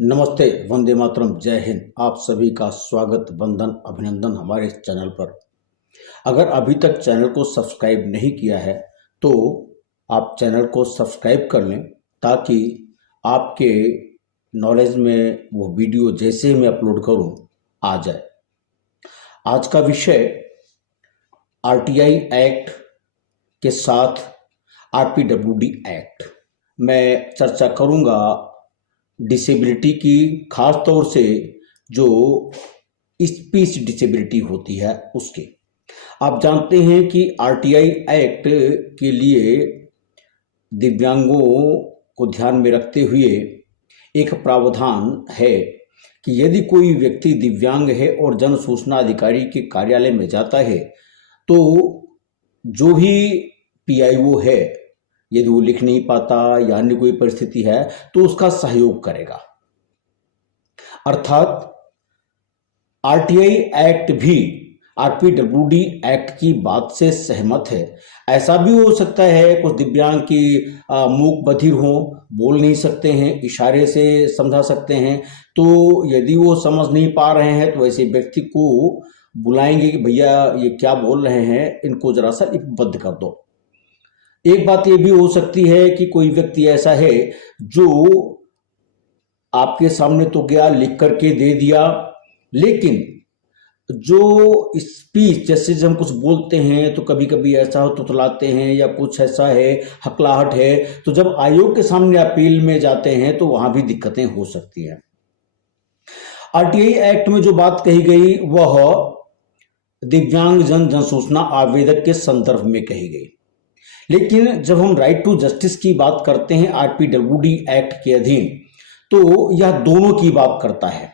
नमस्ते, वंदे मातरम, जय हिंद। आप सभी का स्वागत, वंदन, अभिनंदन हमारे इस चैनल पर। अगर अभी तक चैनल को सब्सक्राइब नहीं किया है तो आप चैनल को सब्सक्राइब कर लें ताकि आपके नॉलेज में वो वीडियो जैसे ही मैं अपलोड करूं आ जाए। आज का विषय आरटीआई एक्ट के साथ आरपीडब्ल्यूडी एक्ट मैं चर्चा करूंगा। डिसेबिलिटी की, खास तौर से जो स्पीच डिसेबिलिटी होती है उसके। आप जानते हैं कि आरटीआई एक्ट के लिए दिव्यांगों को ध्यान में रखते हुए एक प्रावधान है कि यदि कोई व्यक्ति दिव्यांग है और जन सूचना अधिकारी के कार्यालय में जाता है तो जो भी पीआईओ है, यदि वो लिख नहीं पाता या अन्य कोई परिस्थिति है तो उसका सहयोग करेगा। अर्थात आरटीआई एक्ट भी आरपीडब्ल्यूडी एक्ट की बात से सहमत है। ऐसा भी हो सकता है कुछ दिव्यांग की मूक बधिर हो, बोल नहीं सकते हैं, इशारे से समझा सकते हैं, तो यदि वो समझ नहीं पा रहे हैं तो ऐसे व्यक्ति को बुलाएंगे कि भैया ये क्या बोल रहे हैं, इनको जरा सा लिपिबद्ध कर दो। एक बात ये भी हो सकती है कि कोई व्यक्ति ऐसा है जो आपके सामने तो गया, लिख करके दे दिया, लेकिन जो स्पीच, जैसे जब हम कुछ बोलते हैं तो कभी कभी ऐसा हो तुतलाते हैं या कुछ ऐसा है, हकलाहट है, तो जब आयोग के सामने अपील में जाते हैं तो वहां भी दिक्कतें हो सकती हैं। आरटीआई एक्ट में जो बात कही गई वह दिव्यांग जन सूचना आवेदक के संदर्भ में कही गई, लेकिन जब हम राइट टू जस्टिस की बात करते हैं आरपीडब्ल्यूडी एक्ट के अधीन तो यह दोनों की बात करता है।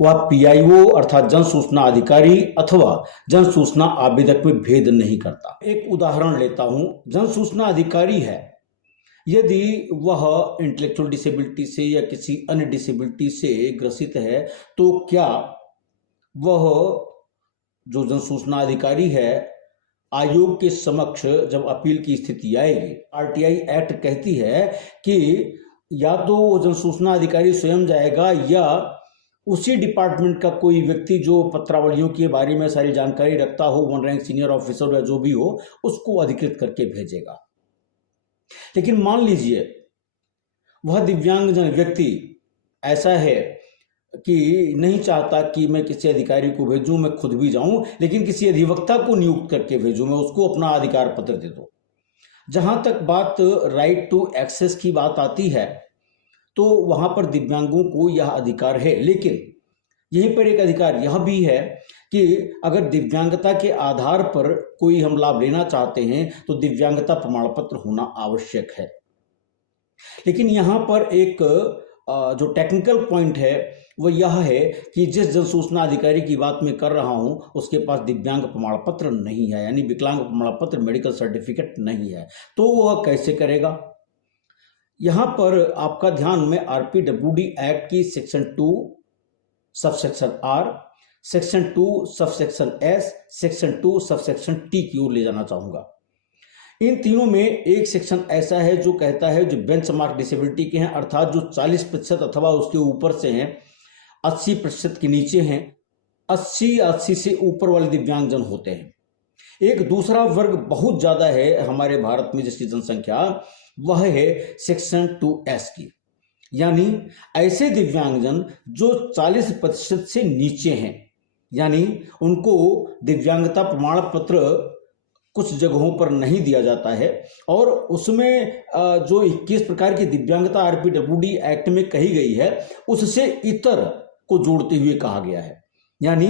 वह पीआईओ अर्थात जन सूचना अधिकारी अथवा जन सूचना आवेदक में भेद नहीं करता। एक उदाहरण लेता हूं। जन सूचना अधिकारी है, यदि वह इंटेलेक्चुअल डिसेबिलिटी से या किसी अन्य डिसेबिलिटी से ग्रसित है तो क्या वह जो जन सूचना अधिकारी है आयोग के समक्ष जब अपील की स्थिति आएगी, आरटीआई एक्ट कहती है कि या तो जन सूचना अधिकारी स्वयं जाएगा या उसी डिपार्टमेंट का कोई व्यक्ति जो पत्रावलियों के बारे में सारी जानकारी रखता हो, वन रैंक सीनियर ऑफिसर या जो भी हो, उसको अधिकृत करके भेजेगा। लेकिन मान लीजिए वह दिव्यांगजन व्यक्ति ऐसा है कि नहीं चाहता कि मैं किसी अधिकारी को भेजूं, मैं खुद भी जाऊं, लेकिन किसी अधिवक्ता को नियुक्त करके भेजूं, मैं उसको अपना अधिकार पत्र दे दूं। जहां तक बात राइट टू एक्सेस की बात आती है तो वहां पर दिव्यांगों को यह अधिकार है, लेकिन यहीं पर एक अधिकार यह भी है कि अगर दिव्यांगता के आधार पर कोई हम लाभ लेना चाहते हैं तो दिव्यांगता प्रमाण पत्र होना आवश्यक है। लेकिन यहां पर एक जो टेक्निकल पॉइंट है वो यह है कि जिस जन सूचना अधिकारी की बात मैं कर रहा हूं उसके पास दिव्यांग प्रमाण पत्र नहीं है, यानी विकलांग प्रमाण पत्र, मेडिकल सर्टिफिकेट नहीं है, तो वह कैसे करेगा। यहां पर आपका ध्यान में आरपीडब्ल्यूडी एक्ट की section 2 subsection R, section 2 subsection S, section 2 subsection T की ओर ले जाना चाहूंगा। इन तीनों में एक सेक्शन ऐसा है जो कहता है जो बेंचमार्क डिसेबिलिटी के हैं, अर्थात जो 40% अथवा उसके ऊपर से हैं, 80% के नीचे हैं, 80 से ऊपर वाले दिव्यांगजन होते हैं। एक दूसरा वर्ग बहुत ज्यादा है हमारे भारत में जिसकी जनसंख्या, वह है सेक्शन 2S की, यानी ऐसे दिव्यांगजन जो 40% से नीचे हैं, यानी उनको दिव्यांगता प्रमाण पत्र कुछ जगहों पर नहीं दिया जाता है और उसमें जो 21 प्रकार की दिव्यांगता आरपीडब्ल्यूडी एक्ट में कही गई है उससे इतर को जोड़ते हुए कहा गया है। यानी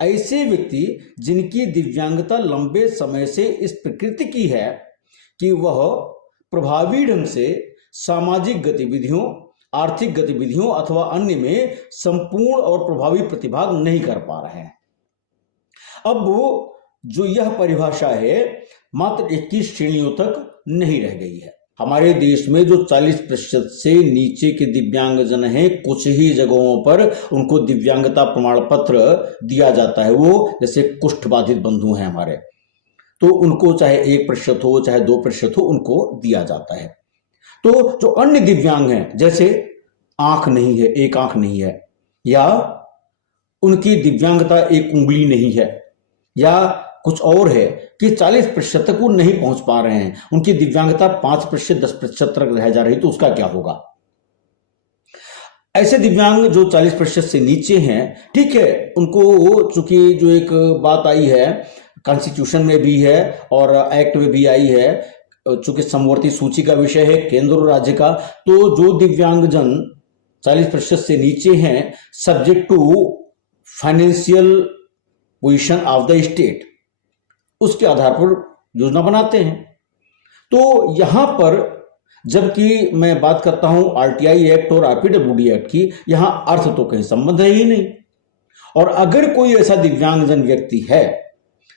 ऐसे व्यक्ति जिनकी दिव्यांगता लंबे समय से इस प्रकृति की है कि वह प्रभावी ढंग से सामाजिक गतिविधियों, आर्थिक गतिविधियों अथवा अन्य में संपूर्ण और प्रभावी प्रतिभाग नहीं कर पा रहे हैं। अब वो जो यह परिभाषा है मात्र 21 श्रेणियों तक नहीं रह गई है। हमारे देश में जो 40% से नीचे के दिव्यांगजन हैं, कुछ ही जगहों पर उनको दिव्यांगता प्रमाण पत्र दिया जाता है। वो जैसे कुष्ठ बाधित बंधु हैं हमारे, तो उनको चाहे 1% हो चाहे 2% हो, उनको दिया जाता है। तो जो अन्य दिव्यांग हैं, जैसे आंख नहीं है, एक आंख नहीं है, या उनकी दिव्यांगता एक उंगली नहीं है, या कुछ और है कि 40% तक वो नहीं पहुंच पा रहे हैं, उनकी दिव्यांगता 5%, 10% तक रह जा रही, तो उसका क्या होगा? ऐसे दिव्यांग जो 40% से नीचे हैं, ठीक है, उनको चूंकि जो एक बात आई है कॉन्स्टिट्यूशन में भी है और एक्ट में भी आई है, चूंकि समवर्ती सूची का विषय है केंद्र और राज्य का, तो जो दिव्यांगजन 40% से नीचे हैं, subject to financial position of the state, उसके आधार पर योजना बनाते हैं। तो यहां पर जबकि मैं बात करता हूं आरटीआई एक्ट और आरपीडब्ल्यूडी एक्ट की, यहां अर्थ तो कहीं संबंध है ही नहीं। और अगर कोई ऐसा दिव्यांगजन व्यक्ति है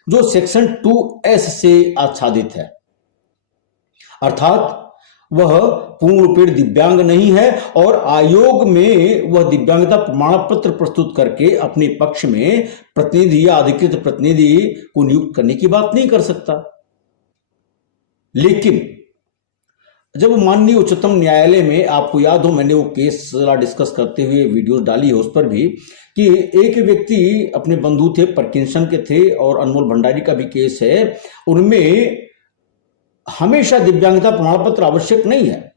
जो सेक्शन 2S से आच्छादित है, अर्थात वह पूर्ण रूपेण दिव्यांग नहीं है और आयोग में वह दिव्यांगता प्रमाण पत्र प्रस्तुत करके अपने पक्ष में प्रतिनिधि या अधिकृत प्रतिनिधि को नियुक्त करने की बात नहीं कर सकता। लेकिन जब माननीय उच्चतम न्यायालय में, आपको याद हो मैंने वो केस डिस्कस करते हुए वीडियोस डाली है उस पर भी, कि एक व्यक्ति अपने बंधु थे, पार्किंसन के थे, और अनमोल भंडारी का भी केस है, उनमें हमेशा दिव्यांगता प्रमाण पत्र आवश्यक नहीं है।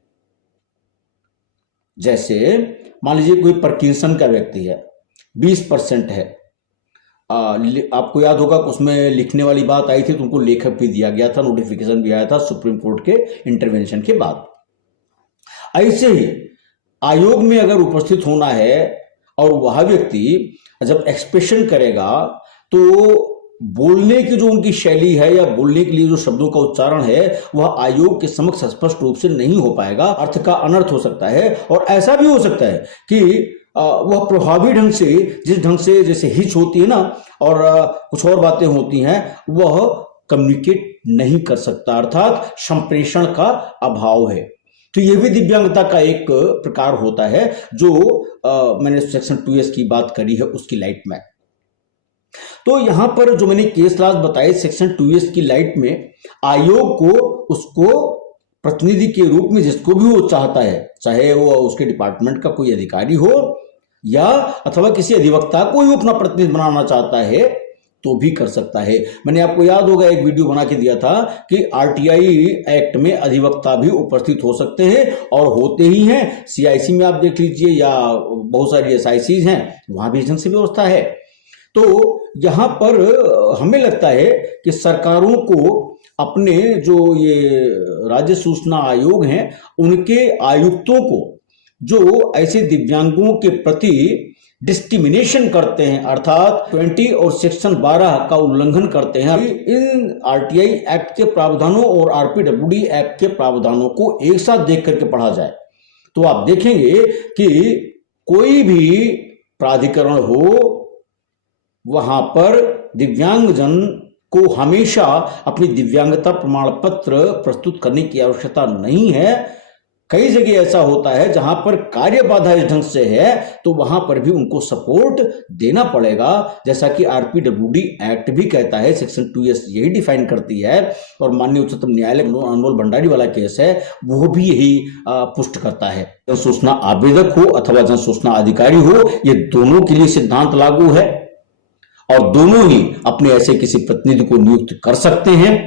जैसे मान लीजिए कोई पार्किंसन का व्यक्ति है, 20% है, आपको याद होगा उसमें लिखने वाली बात आई थी, तो उनको लेखक भी दिया गया था, नोटिफिकेशन भी आया था सुप्रीम कोर्ट के इंटरवेंशन के बाद। ऐसे ही आयोग में अगर उपस्थित होना है और वह व्यक्ति जब एक्सप्रेशन करेगा, तो बोलने की जो उनकी शैली है या बोलने के लिए जो शब्दों का उच्चारण है, वह आयोग के समक्ष स्पष्ट रूप से नहीं हो पाएगा, अर्थ का अनर्थ हो सकता है। और ऐसा भी हो सकता है कि वह प्रभावी ढंग से, जिस ढंग से जैसे हिच होती है ना, और कुछ और बातें होती हैं, वह कम्युनिकेट नहीं कर सकता, अर्थात संप्रेषण का अभाव है। तो यह भी दिव्यांगता का एक प्रकार होता है, जो मैंने सेक्शन 2S की बात करी है उसकी लाइट में। तो यहां पर जो मैंने केस लाज बताए सेक्शन 2S की लाइट में, आयोग को उसको प्रतिनिधि के रूप में जिसको भी वो चाहता है, चाहे वो उसके डिपार्टमेंट का कोई अधिकारी हो या अथवा किसी अधिवक्ता को ही अपना प्रतिनिधि बनाना चाहता है, तो भी कर सकता है। मैंने आपको याद होगा एक वीडियो बना के दिया था कि आरटीआई एक्ट में अधिवक्ता भी उपस्थित हो सकते हैं और होते ही हैं। सीआईसी में आप देख लीजिए या बहुत सारी एसआईसीज हैं, वहां भी ढंग से व्यवस्था है। तो यहां पर हमें लगता है कि सरकारों को अपने जो ये राज्य सूचना आयोग हैं, उनके आयुक्तों को जो ऐसे दिव्यांगों के प्रति डिस्क्रिमिनेशन करते हैं, अर्थात 20 और सेक्शन 12 का उल्लंघन करते हैं, इन आरटीआई एक्ट के प्रावधानों और आरपीडब्ल्यूडी एक्ट के प्रावधानों को एक साथ देख करके पढ़ा जाए, तो आप देखेंगे कि कोई भी प्राधिकरण हो, वहां पर दिव्यांगजन को हमेशा अपनी दिव्यांगता प्रमाण पत्र प्रस्तुत करने की आवश्यकता नहीं है। कई जगह ऐसा होता है जहां पर कार्य बाधा इस ढंग से है, तो वहां पर भी उनको सपोर्ट देना पड़ेगा, जैसा कि आरपीडब्ल्यूडी एक्ट भी कहता है, सेक्शन 2S यही डिफाइन करती है। और माननीय उच्चतम न्यायालय अनमोल भंडारी वाला केस है, वो भी यही पुष्ट करता है। जन सूचना आवेदक हो अथवा जन सूचना अधिकारी हो, ये दोनों के लिए सिद्धांत लागू है और दोनों ही अपने ऐसे किसी प्रतिनिधि को नियुक्त कर सकते हैं।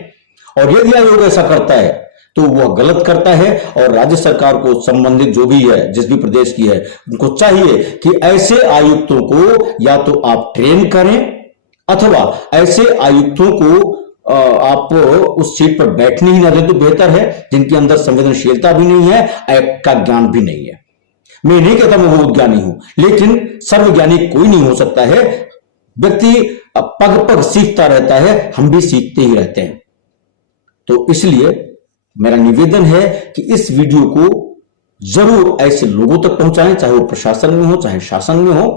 और यदि आयोग ऐसा करता है तो वह गलत करता है, और राज्य सरकार को संबंधित जो भी है, जिस भी प्रदेश की है, उनको चाहिए कि ऐसे आयुक्तों को या तो आप ट्रेन करें अथवा ऐसे आयुक्तों को आप उस सीट पर बैठने ही ना दें तो बेहतर है, जिनके अंदर संवेदनशीलता भी नहीं है, एक्ट का ज्ञान भी नहीं है। मैं नहीं कहता मैं बहुत ज्ञानी हूं, लेकिन सर्वज्ञानी कोई नहीं हो सकता है। व्यक्ति पग पग सीखता रहता है, हम भी सीखते ही रहते हैं। तो इसलिए मेरा निवेदन है कि इस वीडियो को जरूर ऐसे लोगों तक पहुंचाएं, चाहे वो प्रशासन में हो चाहे शासन में हो,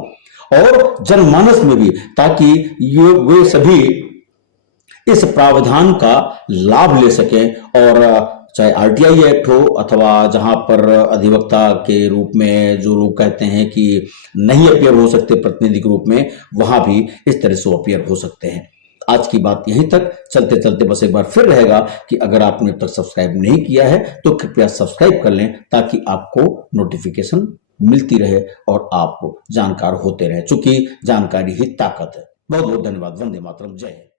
और जनमानस में भी, ताकि ये वे सभी इस प्रावधान का लाभ ले सकें। और चाहे आरटीआई एक्ट हो अथवा जहां पर अधिवक्ता के रूप में जो लोग कहते हैं कि नहीं अपियर हो सकते प्रतिनिधि के रूप में, वहां भी इस तरह से अपियर हो सकते हैं। आज की बात यहीं तक। चलते चलते बस एक बार फिर रहेगा कि अगर आपने अब तक सब्सक्राइब नहीं किया है तो कृपया सब्सक्राइब कर लें, ताकि आपको नोटिफिकेशन मिलती रहे और आप जानकार होते रहे, चूंकि जानकारी ही ताकत है। बहुत बहुत धन्यवाद। वंदे मातरम। जय हिंद।